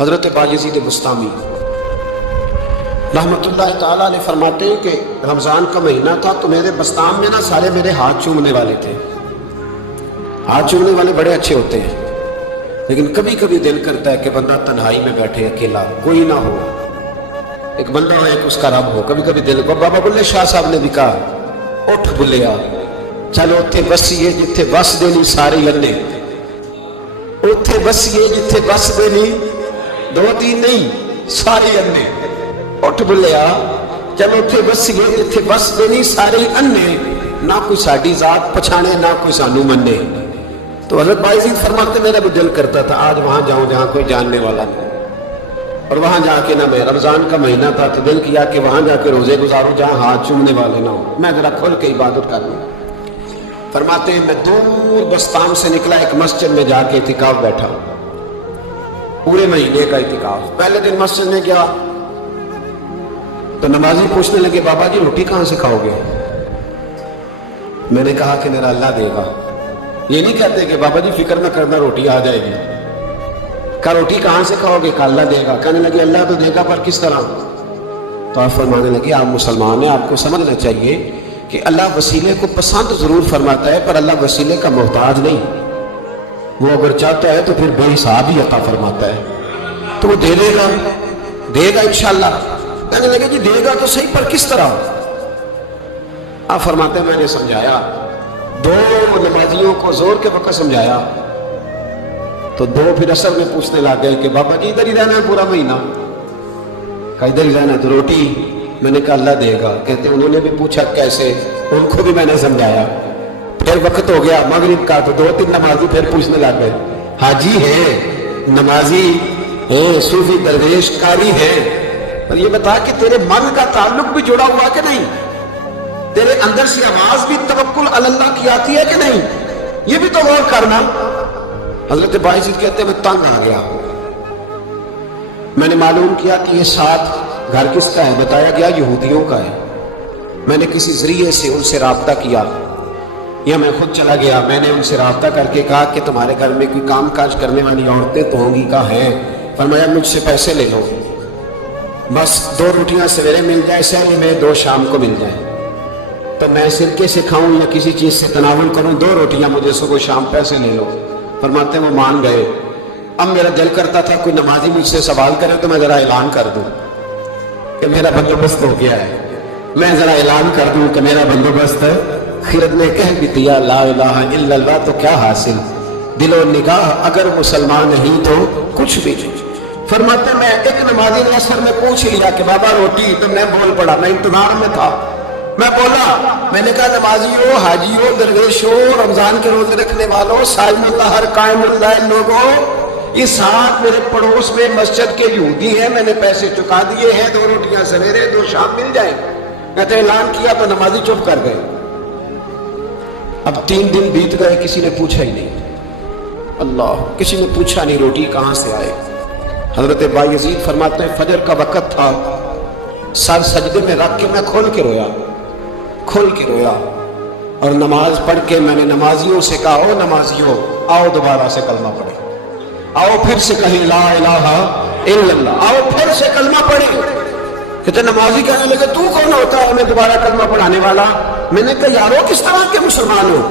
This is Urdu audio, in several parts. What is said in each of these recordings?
حضرت باجزید بستامی رحمتullah تعالیٰ علیہ فرماتے ہیں کہ رمضان کا مہینہ تھا تو میرے بستان میں نا سارے میرے ہاتھ چومنے والے تھے. ہاتھ چومنے والے بڑے اچھے ہوتے ہیں، لیکن کبھی کبھی دل کرتا ہے کہ بندہ تنہائی میں بیٹھے اکیلا، کوئی نہ ہو، ایک بندہ ہو، ایک اس کا رب ہو. کبھی کبھی دل کو بابا بلے شاہ صاحب نے بھی کہا اٹھ بلیا چلو اتھے بسیے جتھے بس دینی سارے انے، اتھے بسیے جتھے بس دینی دو تین نہیں سارے انے. اٹھ بلیا چلو اتھے بسیے جتھے بس دینی سارے انے، نہ کوئی ساڈی ذات پچھانے نہ کوئی سانو منے. تو حضرت باجزید فرماتے میرا بھی دل کرتا تھا آج وہاں جاؤں جہاں کوئی جاننے والا نہیں، اور وہاں جا کے نہ میں رمضان کا مہینہ تھا تو دل کیا کہ وہاں جا کے روزے گزاروں جہاں ہاتھ چومنے والے نہ ہوں، میں ذرا کھل کے عبادت کر لوں. فرماتے ہیں میں دور بستان سے نکلا، ایک مسجد میں جا کے اعتکاف بیٹھا، پورے مہینے کا اعتکاف. پہلے دن مسجد میں گیا تو نمازی پوچھنے لگے بابا جی روٹی کہاں سے کھاؤ گے؟ میں نے کہا کہ میرا اللہ دے گا. یہ نہیں کہتے کہ بابا جی فکر نہ کرنا روٹی آ جائے گی. کہا روٹی کہاں سے کھاؤ گے؟ کہا اللہ دے گا. کہنے لگے اللہ تو دے گا پر کس طرح؟ تو آپ فرمانے لگے آپ مسلمان ہیں، آپ کو سمجھنا چاہیے کہ اللہ وسیلے کو پسند ضرور فرماتا ہے پر اللہ وسیلے کا محتاج نہیں. وہ اگر چاہتا ہے تو پھر بے حساب ہی عطا فرماتا ہے، تو وہ دے گا انشاءاللہ. کہنے لگے جی دے گا تو صحیح پر کس طرح؟ آپ فرماتے ہیں میں نے سمجھایا، دو نمازیوں کو زور کے وقت سمجھایا تو دو پھر اثر میں پوچھنے لگ گئے کہ بابا جی ادھر ہی رہنا ہے پورا مہینہ؟ کہا ادھر ہی رہنا ہے. تو روٹی؟ میں نے کہا اللہ دے گا. کہتے انہوں نے بھی پوچھا کیسے، ان کو بھی میں نے سمجھایا. پھر وقت ہو گیا مغرب کا تو دو تین نمازی پھر پوچھنے لگ گئے حاجی ہے، نمازی ہے، صوفی درویش قاری ہے، اور یہ بتا کہ تیرے من کا تعلق بھی جڑا ہوا کہ نہیں؟ تیرے اندر سے آواز بھی توکل علی اللہ کی آتی ہے کہ نہیں؟ یہ بھی تو غور کرنا. حضرت باجزید کہتے ہیں میں تنگ آ گیا. میں نے معلوم کیا کہ یہ ساتھ گھر کس کا ہے؟ بتایا گیا یہودیوں کا ہے. میں نے کسی ذریعے سے ان سے رابطہ کیا یا میں خود چلا گیا. میں نے ان سے رابطہ کر کے کہا کہ تمہارے گھر میں کوئی کام کاج کرنے والی عورتیں تو ہوں گی؟ کہا ہے. فرمایا مجھ سے پیسے لے لو، بس 2 روٹیاں سویرے مل جائے سہری میں، 2 شام کو مل جائے. تو میں سرکے سے کھاؤں یا کسی چیز سے تناول کروں، 2 روٹیاں مجھے صبح شام پیسے لے لو. فرماتے ہیں وہ مان گئے. اب میرا دل کرتا تھا کوئی نمازی مجھ سے سوال کرے تو میں ذرا اعلان کر دوں کہ میرا بندوبست ہو گیا ہے. میں ذرا اعلان کر دوں کہ میرا بندوبست ہے. خرد نے کہہ بھی دیا لا الہ الا اللہ تو کیا حاصل، دل و نگاہ اگر مسلمان نہیں تو کچھ بھی نہیں. فرماتے میں ایک نمازی نے اثر میں پوچھ لیا کہ بابا روٹی، تو میں بول پڑا، میں انتظار میں تھا. میں بولا، میں نے کہا نمازیوں، حاجیوں، درویشوں، رمضان کے روزے رکھنے والوں، صائم اللہ ہر قائم اللہ لوگوں، اس ساتھ میرے پڑوس میں مسجد کے یہودی ہیں، میں نے پیسے چکا دیے ہیں، 2 روٹیاں سویرے 2 شام مل جائیں. کہتے اعلان کیا تو نمازی چپ کر گئے. اب 3 دن بیت گئے، کسی نے پوچھا ہی نہیں. اللہ، کسی نے پوچھا نہیں روٹی کہاں سے آئے. حضرت باجزید فرماتے ہیں فجر کا وقت تھا، سر سجدے میں رکھ کے میں کھول کے رویا اور نماز پڑھ کے میں نے نمازیوں سے کہا او نمازیوں آؤ دوبارہ سے کلمہ پڑھیں، آؤ پھر سے کہیں لا الہ الا اللہ، آؤ پھر سے کلمہ پڑھیں. کہتے نمازی کہنے لگے تو کون ہوتا ہے ہمیں دوبارہ کلمہ پڑھانے والا؟ میں نے کہا یارو کس طرح کے مسلمان ہو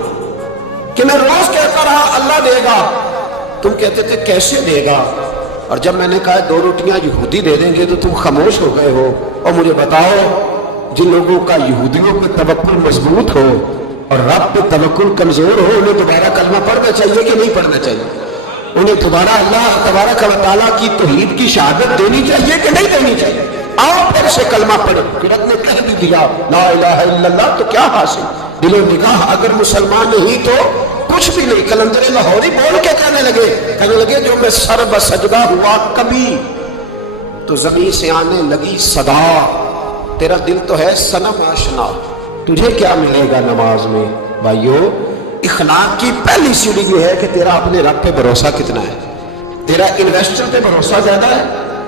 کہ میں روز کہتا رہا اللہ دے گا، تم کہتے تھے کیسے دے گا، اور جب میں نے کہا 2 روٹیاں یہودی دے دیں گے تو تم خاموش ہو گئے ہو. اور مجھے بتاؤ جن لوگوں کا یہودیوں پہ توکل مضبوط ہو اور رب پہ توکل کمزور ہو، انہیں دوبارہ کلمہ پڑھنا چاہیے کہ نہیں پڑھنا چاہیے؟ انہیں دوبارہ اللہ تبارک و تعالیٰ کی توحید کی شہادت دینی چاہیے کہ نہیں دینی چاہیے؟ آؤ پھر سے کلمہ پڑھیں. قرآن نے کہہ بھی دیا لا الہ الا اللہ تو کیا حاصل، دل و نگاہ اگر مسلمان نہیں تو کچھ بھی نہیں. کلندر لاہوری بول کے کہنے لگے جو میں سر بسجدہ ہوا کبھی تو زمین سے آنے لگی صدا، تیرا دل تو ہے صنم آشنا، تجھے کیا ملے گا نماز میں؟ بھائیو، اخلاق کی پہلی سیڑھی یہ ہے کہ تیرا اپنے رب پہ بھروسہ کتنا ہے. تیرا انویسٹر پہ بھروسہ زیادہ ہے،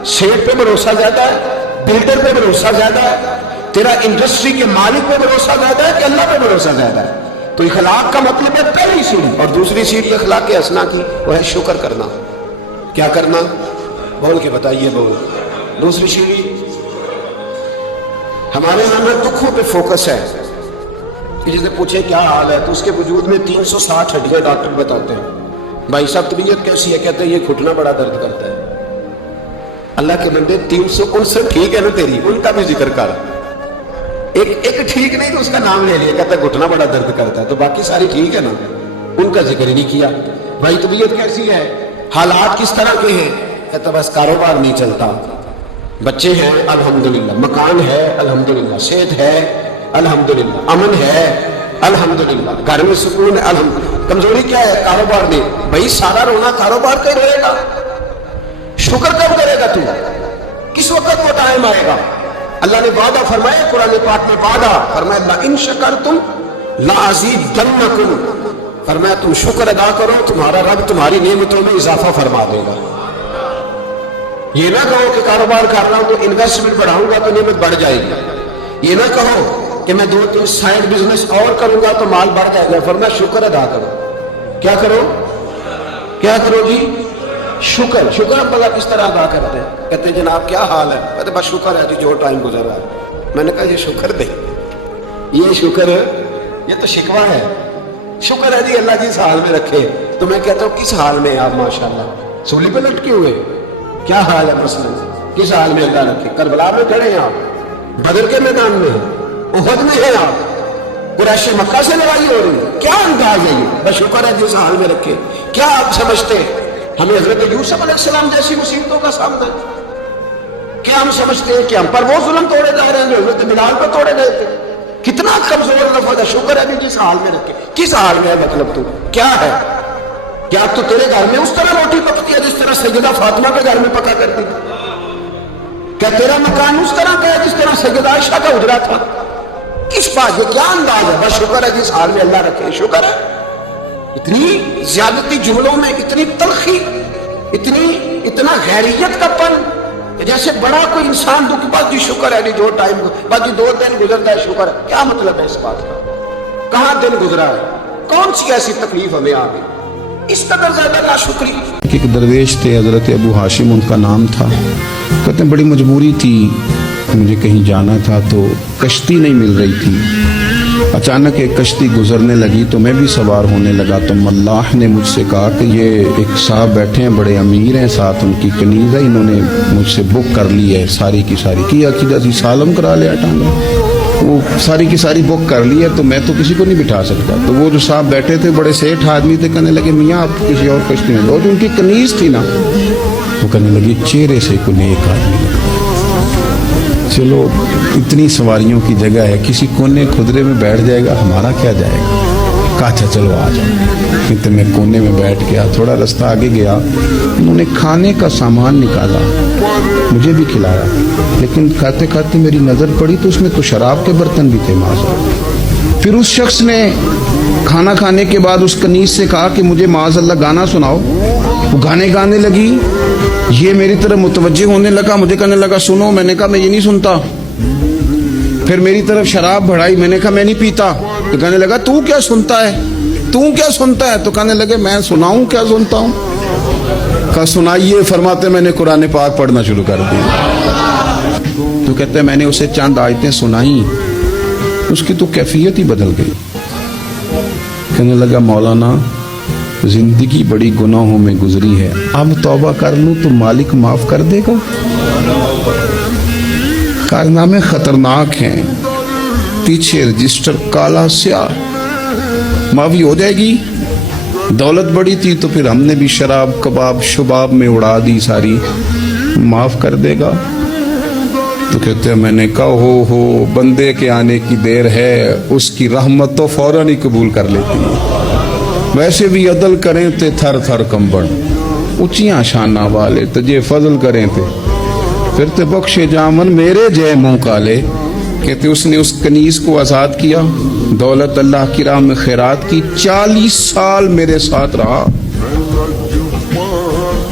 شیئر پہ بھروسہ زیادہ ہے، بلڈر پہ بھروسہ زیادہ ہے، تیرا انڈسٹری کے مالک پہ بھروسہ زیادہ ہے کہ اللہ پہ بھروسہ زیادہ ہے؟ تو اخلاق کا مطلب ہے پہلی سیڑھی. اور دوسری سیڑھی اخلاق حسنہ کی وہ ہے شکر کرنا. کیا کرنا؟ بول کے بتائیے بول. دوسری شیری ہمارے یہاں میں دکھوں پہ فوکس ہے کہ جسے پوچھے کیا حال ہے تو اس کے وجود میں 360 ہڈیاں ڈاکٹر بتاتے ہیں. بھائی صاحب طبیعت کیسی ہے؟ کہتے ہیں یہ گھٹنا بڑا درد کرتا ہے. اللہ کے بندے 359 ٹھیک ہے نا تیری، ان کا بھی ذکر کر. ایک ٹھیک نہیں تو اس کا نام لے لیا، کہتا ہے گھٹنا بڑا درد کرتا ہے، تو باقی ساری ٹھیک ہے نا، ان کا ذکر ہی نہیں کیا. بھائی طبیعت کیسی ہے، حالات کس طرح کے ہیں؟ کہتا بس کاروبار نہیں چلتا، بچے ہیں الحمدللہ، مکان ہے الحمدللہ، صحت ہے الحمدللہ، امن ہے الحمدللہ، گھر میں سکون ہے الحمدللہ. کمزوری کیا ہے؟ کاروبار نہیں. بھائی سارا رونا کاروبار کا ہی رہے گا، شکر کب کرے گا تو؟ کس وقت وہ ٹائم آئے گا؟ اللہ نے وعدہ فرمایا قرآن پاک میں، وعدہ فرمایا لَإِن شَكَرْتُمْ لَأَزِيدَنَّكُمْ، فرمایا تم شکر ادا کرو تمہارا رب تمہاری نعمتوں میں اضافہ فرما دے گا. یہ نہ کہو کہ کاروبار کر رہا ہوں تو انویسٹمنٹ بڑھاؤں گا تو نعمت بڑھ جائے گی. یہ نہ کہو کہ میں 2-3 سائڈ بزنس اور کروں گا تو مال بڑھ جائے گا. فرمایا شکر ادا کرو. کیا کرو؟ کیا کرو جی؟ شکر. شکر اب کس طرح ادا کرتے ہیں؟ کہتے ہیں جناب کیا حال ہے؟ کہتے بس شکر ہے جی جو ٹائم گزر رہا ہے. میں نے کہا یہ شکر دے، یہ شکر ہے، یہ تو شکوہ ہے. شکر ہے جی اللہ جس حال میں رکھے. تو میں کہتا ہوں کس حال میں آپ ماشاءاللہ سولی پہ لٹکے ہوئے؟ کیا حال ہے مثلا؟ کس حال میں اللہ رکھے؟ کربلا میں کھڑے ہیں آپ، بدر کے میدان میں ہیں، احد میں ہیں آپ، قریش مکہ سے لڑائی ہو رہی ہے. کیا انداز ہے یہ؟ بس شکر ہے جس حال میں رکھے. کیا آپ سمجھتے ہمیں حضرت یوسف علیہ السلام جیسی مصیبتوں کا سامنا ہے؟ کیا ہم سمجھتے ہیں کہ ہم پر وہ ظلم توڑے جا رہے ہیں جو حضرت بلال پر توڑے گئے تھے؟ کتنا کمزور لفظ ہے. شکر ہے جس حال میں رکھے. کس حال میں ہے مطلب تو کیا ہے؟ کیا تو تیرے گھر میں اس طرح روٹی پکتی ہے جس طرح سیدہ فاطمہ کے گھر میں پکا کرتی تھی؟ کیا تیرا مکان اس طرح کا ہے جس طرح سیدہ عائشہ کا حجرہ تھا؟ کس بات یہ کیا انداز ہے؟ بس شکر ہے جس حال میں اللہ رکھے. شکر ہے. اتنی زیادتی جملوں میں اتنی تلخی، اتنا غیریت کا پن، جیسے بڑا کوئی انسان دکھ بس جی شکر ہے جی جو ٹائم بس جی 2 دن گزرتا ہے شکر ہے. کیا مطلب ہے اس بات کا؟ کہاں دن گزرا ہے؟ کون سی ایسی تکلیف ہمیں آ گئی؟ اس قدر زیادہ ناشکری. ایک درویش تھے حضرت ابو ہاشم ان کا نام تھا. کہتے ہیں بڑی مجبوری تھی، مجھے کہیں جانا تھا تو کشتی نہیں مل رہی تھی. اچانک ایک کشتی گزرنے لگی تو میں بھی سوار ہونے لگا تو ملاح نے مجھ سے کہا کہ یہ ایک صاحب بیٹھے ہیں بڑے امیر ہیں، ساتھ ان کی کنیز ہے، انہوں نے مجھ سے بک کر لی ہے ساری کی ساری کی عقیدہ سی سالم کرا لیا ٹانگا، وہ ساری کی ساری بک کر لی ہے تو میں تو کسی کو نہیں بٹھا سکتا. تو وہ جو صاحب بیٹھے تھے بڑے سیٹھ آدمی تھے، کہنے لگے میاں آپ کسی اور کشتی میں لو. جو ان کی کنیز تھی نا وہ کہنے لگی چہرے سے کوئی نیک آدمی لگتا. چلو اتنی سواریوں کی جگہ ہے، کسی کونے خدرے میں بیٹھ جائے گا ہمارا کیا جائے گا. کہا اچھا چلو آ جاؤ. تو میں کونے میں بیٹھ گیا. تھوڑا رستہ آگے گیا، انہوں نے کھانے کا سامان نکالا، مجھے بھی کھلایا، لیکن کھاتے کھاتے میری نظر پڑی تو اس میں تو شراب کے برتن بھی تھے معاذ. پھر اس شخص نے کھانا کھانے کے بعد اس کنیز سے کہا کہ مجھے معاذ اللہ گانا سناؤ. وہ گانے گانے لگی. یہ میری طرف متوجہ ہونے لگا، مجھے کہنے لگا سنو. میں نے کہا میں یہ نہیں سنتا. پھر میری طرف شراب بڑھائی. میں نے کہا میں نہیں پیتا. تو کہنے لگا تو کیا سنتا ہے، تو کیا سنتا ہے؟ تو کہنے لگے میں سناؤں کیا سنتا ہوں. کہا سنائیے. فرماتے میں نے قرآن پاک پڑھنا شروع کر دیا. تو کہتے ہیں میں نے اسے چند آیتیں سنائیں، اس کی تو کیفیت ہی بدل گئی. کہنے لگا مولانا زندگی بڑی گناہوں میں گزری ہے، اب توبہ کر لوں تو مالک معاف کر دے گا. کارنامے خطرناک ہیں، پیچھے رجسٹر کالا سیاہ، معافی ہو جائے گی. دولت بڑی تھی تو پھر ہم نے بھی شراب کباب شباب میں اڑا دی ساری، معاف کر دے گا. تو کہتے ہیں میں نے کہا ہو بندے کے آنے کی دیر ہے، اس کی رحمت تو فوراً ہی قبول کر لیتی ہے. ویسے بھی عدل کریں تے تھر تھر کمبن، اونچیاں شانہ والے تجھے فضل کریں تے پھر تے بخشے جامن میرے جے منہ کالے. کہتے اس نے اس کنیز کو آزاد کیا، دولت اللہ کی راہ میں خیرات کی، 40 سال میرے ساتھ رہا.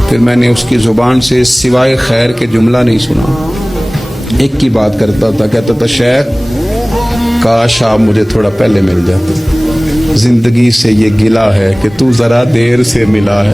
پھر میں نے اس کی زبان سے سوائے خیر کے جملہ نہیں سنا. ایک کی بات کرتا تھا، کہتا تھا شیخ کاش آپ مجھے تھوڑا پہلے مل جاتے، زندگی سے یہ گلہ ہے کہ تو ذرا دیر سے ملا ہے.